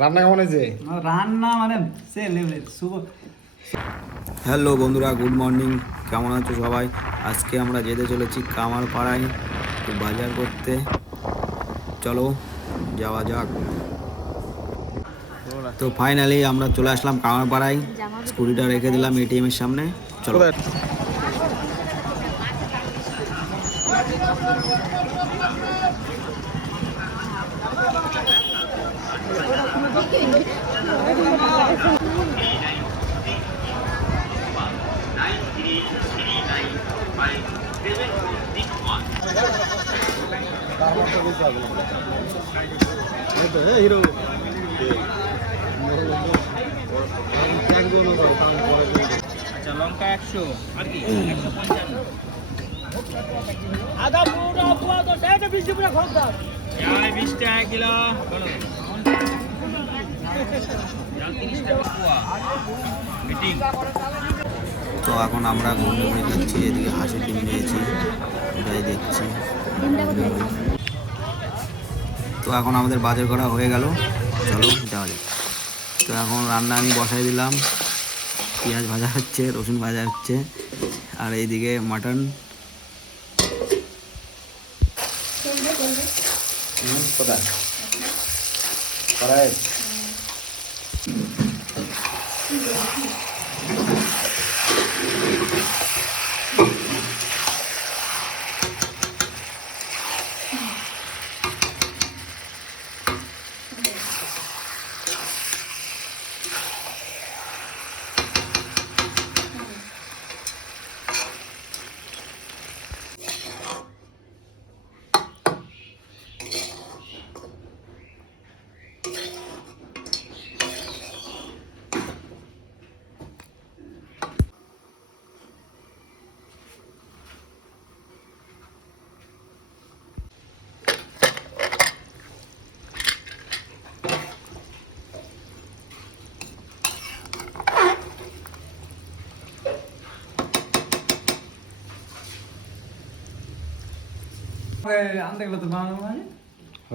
রান্না কেমন হয়েছে? রান্না মানে সে লেভেলের শুভ। হ্যালো বন্ধুরা, গুড মর্নিং। কেমন আছো সবাই? আজকে আমরা যেতে চলেছি কামারপাড়ায় একটু বাজার করতে। চলো যাওয়া যাক। তো ফাইনালি আমরা চলে আসলাম কামারপাড়ায়। স্কুটিটা রেখে দিলাম এটিএমের সামনে। চলো। হিরো আচ্ছা, লঙ্কা 100 আর কি 155 আদা পুরো পুরো তো 20 টাকা খরচ দাও। এই 20 টাকা কিলো বলো। 30 টাকা পোয়া মিটিং। তো এখন আমরা ঘুরে ঘুরে যাচ্ছি, এদিকে হাঁসের ডিম নিয়েছি, ওটাই দেখছি। তো এখন আমাদের বাজার করা হয়ে গেল, চলো যাওয়া যাক। তো এখন রান্না আমি বসাই দিলাম, পেঁয়াজ ভাজা হচ্ছে, রসুন ভাজা হচ্ছে, আর এইদিকে মাটন। কোথায় কড়াই?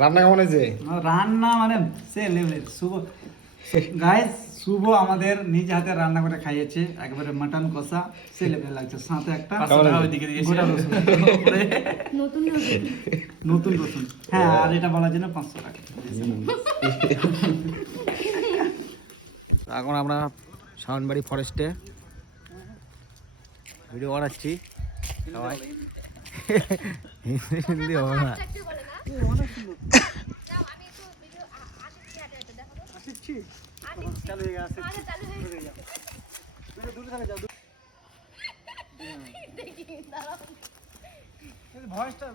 রান্না কেমন হয়েছে? রান্না মানে সে লেভেলের শুভ। গাইস, শুভ আমাদের নিজ হাতে রান্না করে খাইয়েছে, একবারে মাটন কষা সে লেভেল লাগছে, সাথে একটা গোটা রসুন, নতুন রসুন। হ্যাঁ, আর এটা বলার জন্য 500 টাকা। এখন আমরা শাওনবাড়ি ফরেস্টে ভিডিও বানাচ্ছি সবাই। হিন্দি হবে না। ভয়েসটা